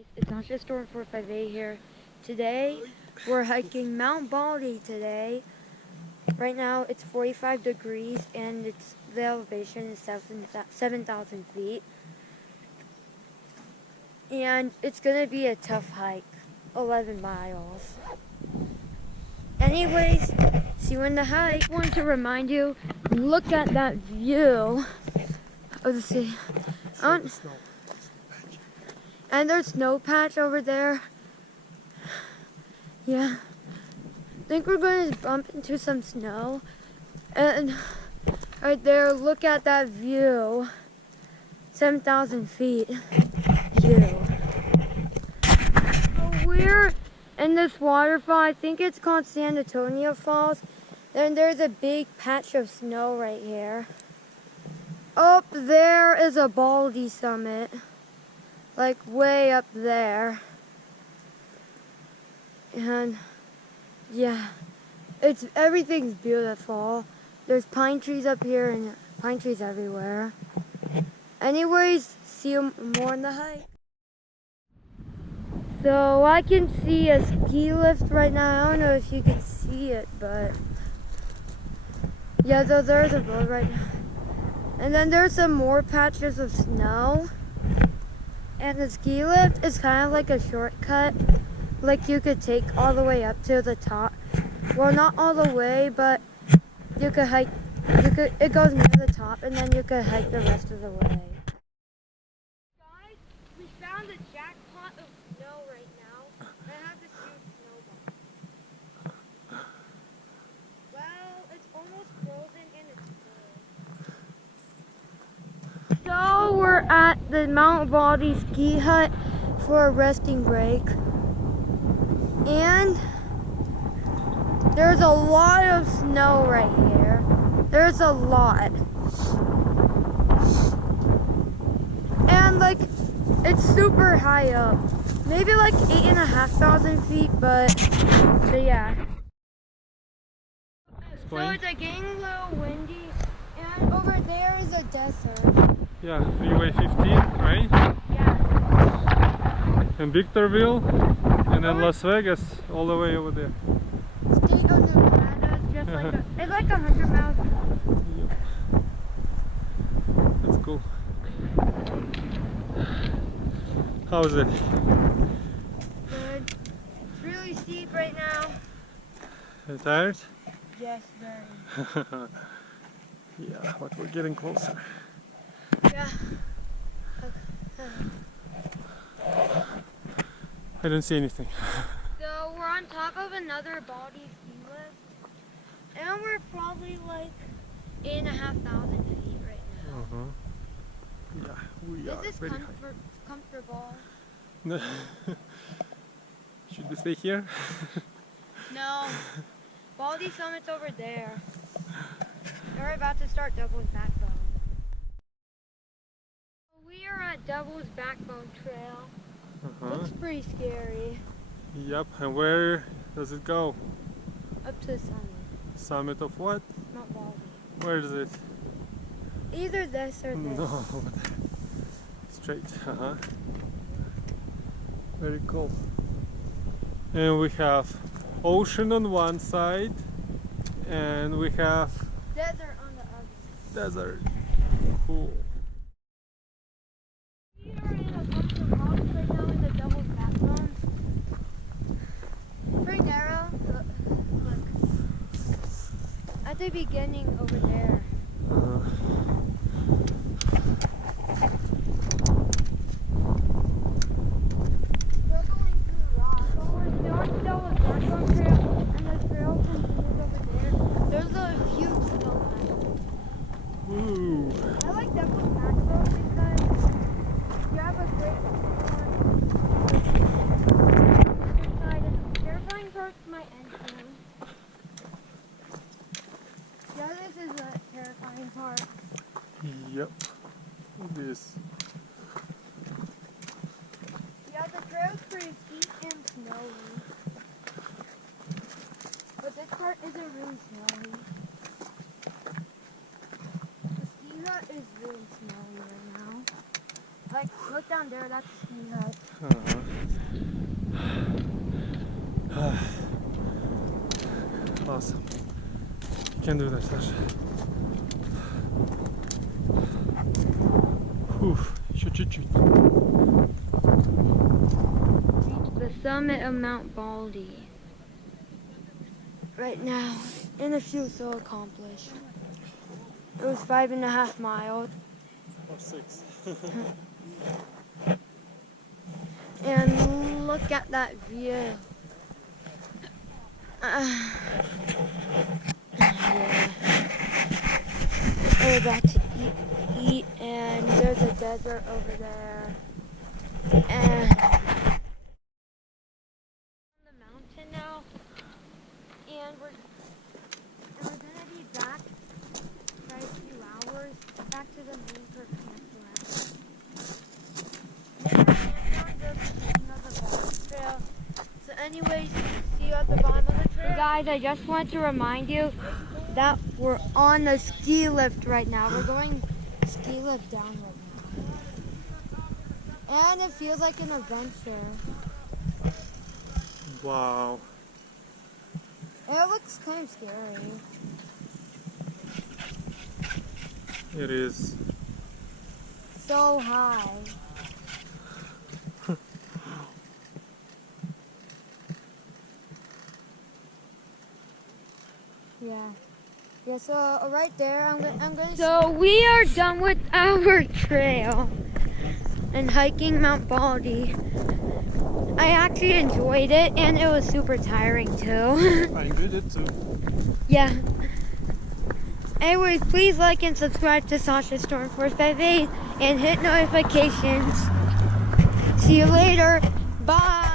guys, it's not just Storm 458 here. Today, we're hiking Mount Baldy today. Right now, it's 45 degrees and the elevation is 7,000 feet. And it's gonna be a tough hike, 11 miles. Anyways, see you in the hike. I just wanted to remind you, look at that view of the city. And there's snow patch over there. Yeah. I think we're going to bump into some snow. And right there, look at that view. 7,000 feet view. So we're in this waterfall. I think it's called San Antonio Falls. Then there's a big patch of snow right here. Up there is a Baldy summit. Like way up there. And yeah, everything's beautiful. There's pine trees up here and pine trees everywhere. Anyways, see you more on the hike. So I can see a ski lift right now. I don't know if you can see it, but yeah, so there's a road right now. And then there's some more patches of snow. And the ski lift is kind of like a shortcut. Like you could take all the way up to the top. Well, not all the way, but you could hike. It goes near the top, and then you could hike the rest of the way. Guys, we found a jackpot of snow right now. I have this huge snowball. Well, it's almost frozen and it's full. So we're at the Mt Baldy ski hut for a resting break. And there's a lot of snow right here. There's a lot. And like, it's super high up. Maybe like 8,500 feet, but yeah. So it's getting a little windy, and over there is a desert. Yeah, Freeway 15, right? Yeah. And Victorville, and then Las Vegas, all the way over there. State of Nevada, just like it's like 100 miles. Yep. That's cool. How is it? Good. It's really steep right now. You tired? Yes, very. Yeah, but we're getting closer. Yeah. I don't see anything. So we're on top of another Baldy ski lift, and we're probably like 8,500 feet right now. Yeah, we are Is this very comfortable? high. Should we stay here? No. Baldy Summit's over there. And we're about to start Devil's Backbone. We are at Devil's Backbone Trail. Looks pretty scary. Yep, and where does it go? Up to the summit. Summit of what? Mount Baldy. Where is it? Either this or this. No, straight. Very cool. And we have ocean on one side, and we have Desert on the other. desert. Cool. We are in a bunch of rocks right now in the Devil's Backbone. Pretty narrow. Look. At the beginning over there. We're going through rocks. Oh, we're still on Devil's Backbone Trail, and the trail continues over there. There's a huge snowman. Ooh. I like Devil's Backbone because you have a great inside, and the terrifying part's my engine. Yeah, this is the terrifying part. Yep. This. Yeah, the trail's pretty steep and snowy. But this part isn't really snowy. The ski hut is really snowy right now. Like, look down down there, that's ski hut. Awesome. You can do that, Sasha. Whew. Choo-choo-choo. The summit of Mount Baldy. Right now, and it feels so accomplished. It was 5.5 miles. Or 6. And look at that view. Yeah. We're about to eat, and there's a desert over there. And on the mountain now, and we're gonna be back by a few hours, back to the main campground. So anyways, see you at the bottom of the trail. Guys, I just want to remind you that we're on the ski lift right now. We're going ski lift down right now. And it feels like an adventure. Wow. And it looks kind of scary. It is. So high. Yeah. Yeah, so right there, I'm going to... So we are done with our trail and hiking Mount Baldy. I actually enjoyed it, and it was super tiring too. I enjoyed it too. Yeah. Anyways, please like and subscribe to Sasha Storm 458 and hit notifications. See you later. Bye.